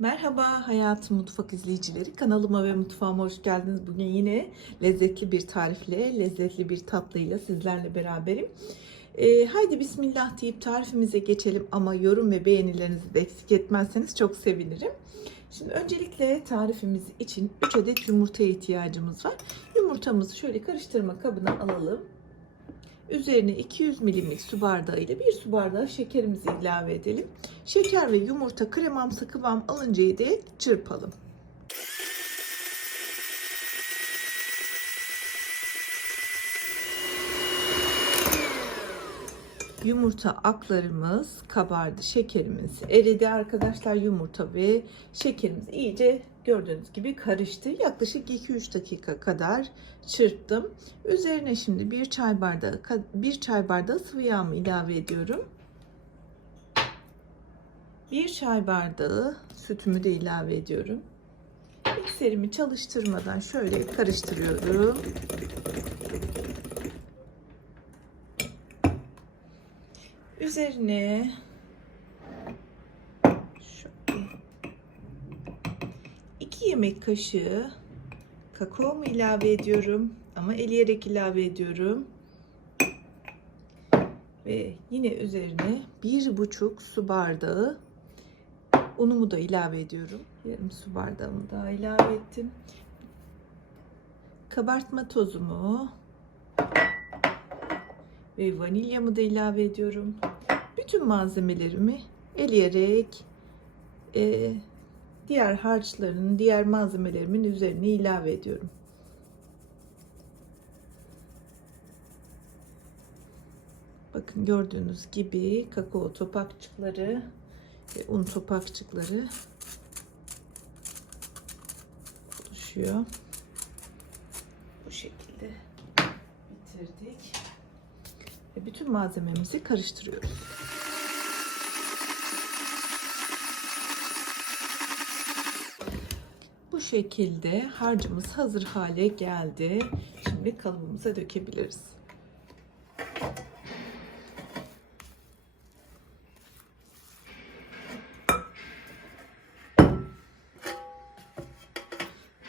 Merhaba Hayatım Mutfak izleyicileri. Kanalıma ve mutfağıma hoş geldiniz. Bugün yine lezzetli bir tarifle, lezzetli bir tatlıyla sizlerle beraberim. Ee, haydi bismillah deyip tarifimize geçelim ama yorum ve beğenilerinizi de eksik etmezseniz çok sevinirim. Şimdi öncelikle tarifimiz için 3 adet yumurtaya ihtiyacımız var. Yumurtamızı şöyle karıştırma kabına alalım. Üzerine 200 milimlik su bardağı ile bir su bardağı şekerimizi ilave edelim. Şeker ve yumurta kremamsı kıvam alıncaya dek çırpalım. Yumurta aklarımız kabardı. Şekerimiz eridi arkadaşlar. Yumurta ve şekerimiz iyice gördüğünüz gibi karıştı. Yaklaşık 2-3 dakika kadar çırptım. Üzerine şimdi bir çay bardağı bir çay bardağı sıvı yağımı ilave ediyorum. Bir çay bardağı sütümü de ilave ediyorum. Mikserimi çalıştırmadan şöyle karıştırıyorum. Üzerine şöyle 2 yemek kaşığı kakaomu ilave ediyorum ama eleyerek ilave ediyorum. Ve yine üzerine bir buçuk su bardağı unumu da ilave ediyorum. Yarım su bardağımı daha ilave ettim. Kabartma tozumu ve vanilyamı da ilave ediyorum. Bütün malzemelerimi eleyerek e, diğer harçların, diğer malzemelerimin üzerine ilave ediyorum. Bakın gördüğünüz gibi kakao topakçıkları ve un topakçıkları oluşuyor. Bu şekilde bitirdik. Ve bütün malzememizi karıştırıyoruz. Bu şekilde harcımız hazır hale geldi. Şimdi kalıbımıza dökebiliriz.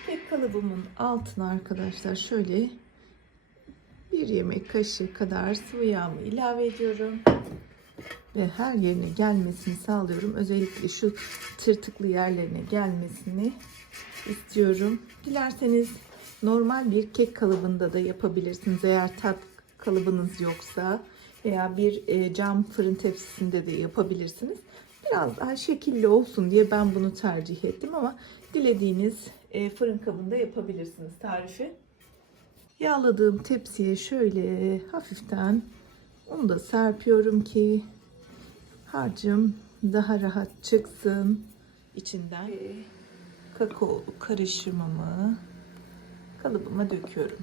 Ve kalıbımın altına arkadaşlar şöyle bir yemek kaşığı kadar sıvı yağımı ilave ediyorum. Ve her yerine gelmesini sağlıyorum. Özellikle şu tırtıklı yerlerine gelmesini istiyorum. Dilerseniz normal bir kek kalıbında da yapabilirsiniz. Eğer tat kalıbınız yoksa veya bir e, cam fırın tepsisinde de yapabilirsiniz. Biraz daha şekilli olsun diye ben bunu tercih ettim ama dilediğiniz e, fırın kabında yapabilirsiniz tarifi. Yağladığım tepsiye şöyle hafiften onu da serpiyorum ki harcım daha rahat çıksın içinden. Kakao karışımımı kalıbıma döküyorum.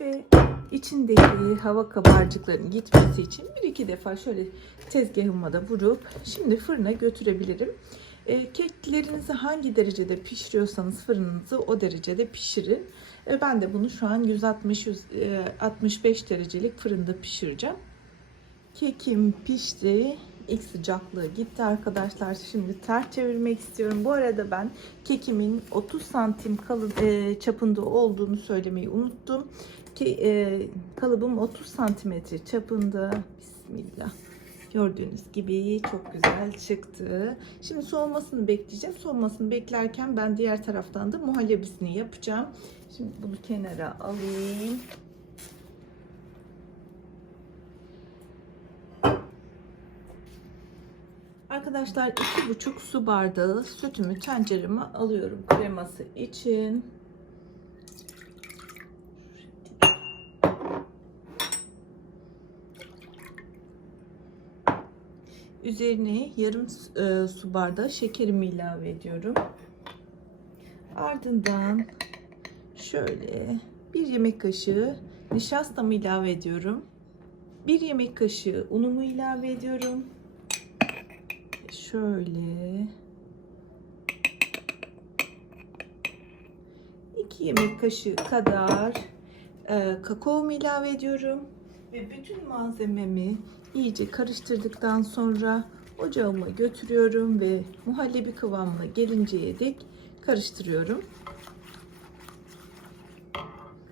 Ve içindeki hava kabarcıklarının gitmesi için bir iki defa şöyle tezgahıma da vurup şimdi fırına götürebilirim. E, keklerinizi hangi derecede pişiriyorsanız fırınınızı o derecede pişirin. E, ben de bunu şu an 160-165 derecelik fırında pişireceğim. Kekim pişti. İlk sıcaklığı gitti arkadaşlar. Şimdi ters çevirmek istiyorum. Bu arada ben kekimin 30 santim kalın e, çapında olduğunu söylemeyi unuttum. Ki e, kalıbım 30 santimetre çapında. Bismillah. Gördüğünüz gibi çok güzel çıktı. Şimdi soğumasını bekleyeceğim. Soğumasını beklerken ben diğer taraftan da muhallebisini yapacağım. Şimdi bunu kenara alayım. Arkadaşlar iki buçuk su bardağı sütümü tencereme alıyorum kreması için. Üzerine yarım e, su bardağı şekerimi ilave ediyorum. Ardından şöyle bir yemek kaşığı nişastamı ilave ediyorum. Bir yemek kaşığı unumu ilave ediyorum. Şöyle iki yemek kaşığı kadar e, kakaomu ilave ediyorum. Ve bütün malzememi iyice karıştırdıktan sonra ocağıma götürüyorum ve muhallebi kıvamına gelinceye dek karıştırıyorum.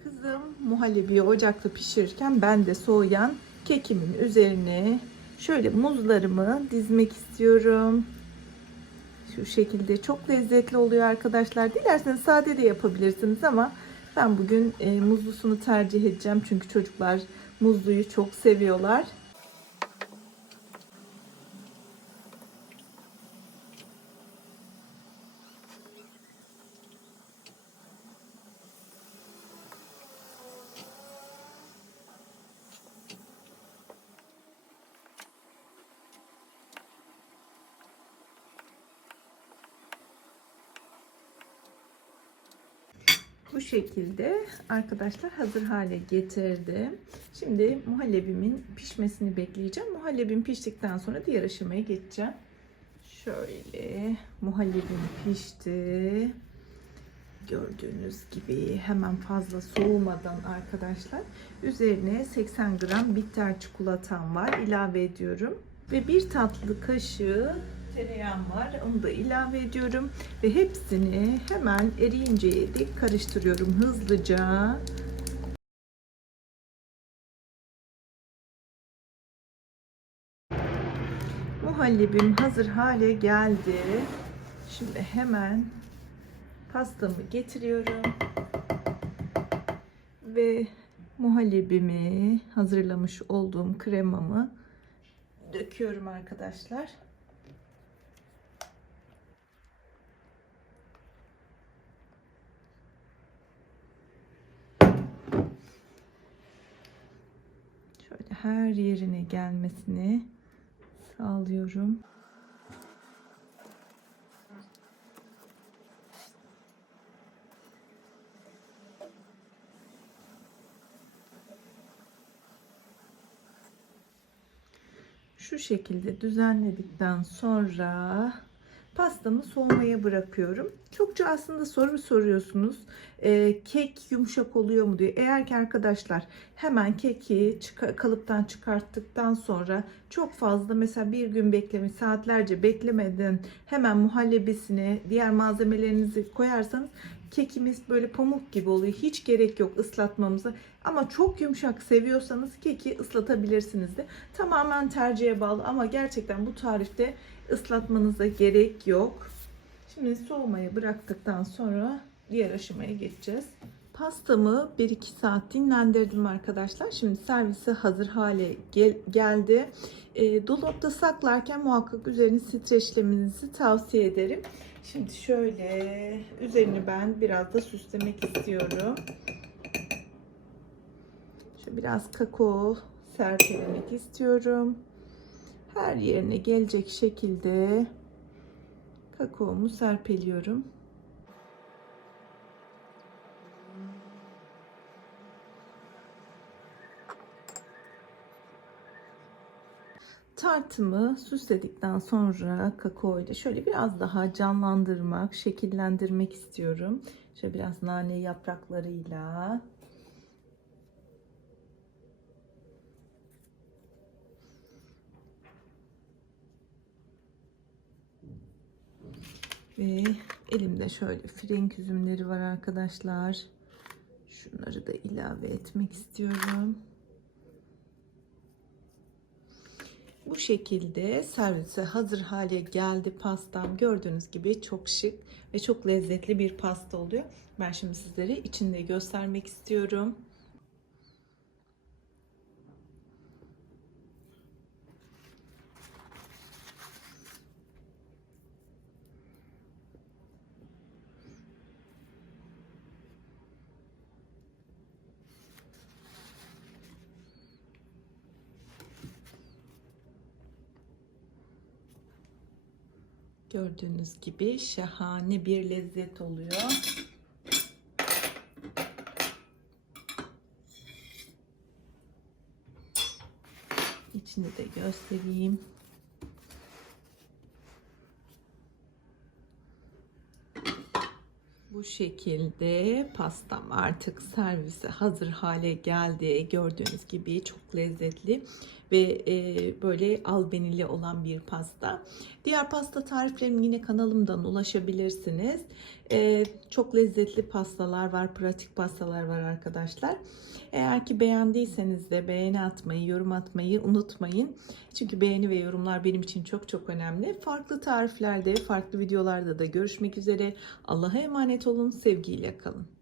Kızım muhallebiyi ocakta pişirirken ben de soğuyan kekimin üzerine şöyle muzlarımı dizmek istiyorum. Şu şekilde çok lezzetli oluyor arkadaşlar. Dilerseniz sade de yapabilirsiniz ama ben bugün e, muzlusunu tercih edeceğim. Çünkü çocuklar muzluyu çok seviyorlar. Bu şekilde arkadaşlar hazır hale getirdim. Şimdi muhallebimin pişmesini bekleyeceğim. Muhallebim piştikten sonra diğer aşamaya geçeceğim. Şöyle muhallebim pişti. Gördüğünüz gibi hemen fazla soğumadan arkadaşlar üzerine 80 gram bitter çikolatam var ilave ediyorum ve bir tatlı kaşığı tereyağım var onu da ilave ediyorum ve hepsini hemen eriyinceye dek karıştırıyorum hızlıca muhallebim hazır hale geldi şimdi hemen pastamı getiriyorum ve muhallebimi hazırlamış olduğum kremamı döküyorum arkadaşlar. Şöyle her yerine gelmesini sağlıyorum. şu şekilde düzenledikten sonra pastamı soğumaya bırakıyorum. Çokça aslında soru soruyorsunuz. E, kek yumuşak oluyor mu diye. Eğer ki arkadaşlar hemen keki çıkar, kalıptan çıkarttıktan sonra çok fazla mesela bir gün beklemiş saatlerce beklemeden hemen muhallebisini diğer malzemelerinizi koyarsanız kekimiz böyle pamuk gibi oluyor. Hiç gerek yok ıslatmamıza. Ama çok yumuşak seviyorsanız keki ıslatabilirsiniz de. Tamamen tercihe bağlı ama gerçekten bu tarifte ıslatmanıza gerek yok. Şimdi soğumaya bıraktıktan sonra diğer aşamaya geçeceğiz. Pastamı 1-2 saat dinlendirdim arkadaşlar. Şimdi servise hazır hale gel geldi. E, dolapta saklarken muhakkak üzerini streçlemenizi tavsiye ederim. Şimdi şöyle üzerini ben biraz da süslemek istiyorum. Şöyle biraz kakao serpelemek istiyorum. Her yerine gelecek şekilde kakaomu serpeliyorum. Tartımı süsledikten sonra kakao ile şöyle biraz daha canlandırmak, şekillendirmek istiyorum. Şöyle biraz nane yapraklarıyla. Ve elimde şöyle frenk üzümleri var arkadaşlar. Şunları da ilave etmek istiyorum. Bu şekilde servise hazır hale geldi pastam. Gördüğünüz gibi çok şık ve çok lezzetli bir pasta oluyor. Ben şimdi sizlere içinde göstermek istiyorum. Gördüğünüz gibi şahane bir lezzet oluyor. İçini de göstereyim. Bu şekilde pastam artık servise hazır hale geldi. Gördüğünüz gibi çok lezzetli ve e, böyle albenili olan bir pasta. Diğer pasta tariflerim yine kanalımdan ulaşabilirsiniz. E, çok lezzetli pastalar var, pratik pastalar var arkadaşlar. Eğer ki beğendiyseniz de beğeni atmayı, yorum atmayı unutmayın. Çünkü beğeni ve yorumlar benim için çok çok önemli. Farklı tariflerde, farklı videolarda da görüşmek üzere. Allah'a emanet olun, sevgiyle kalın.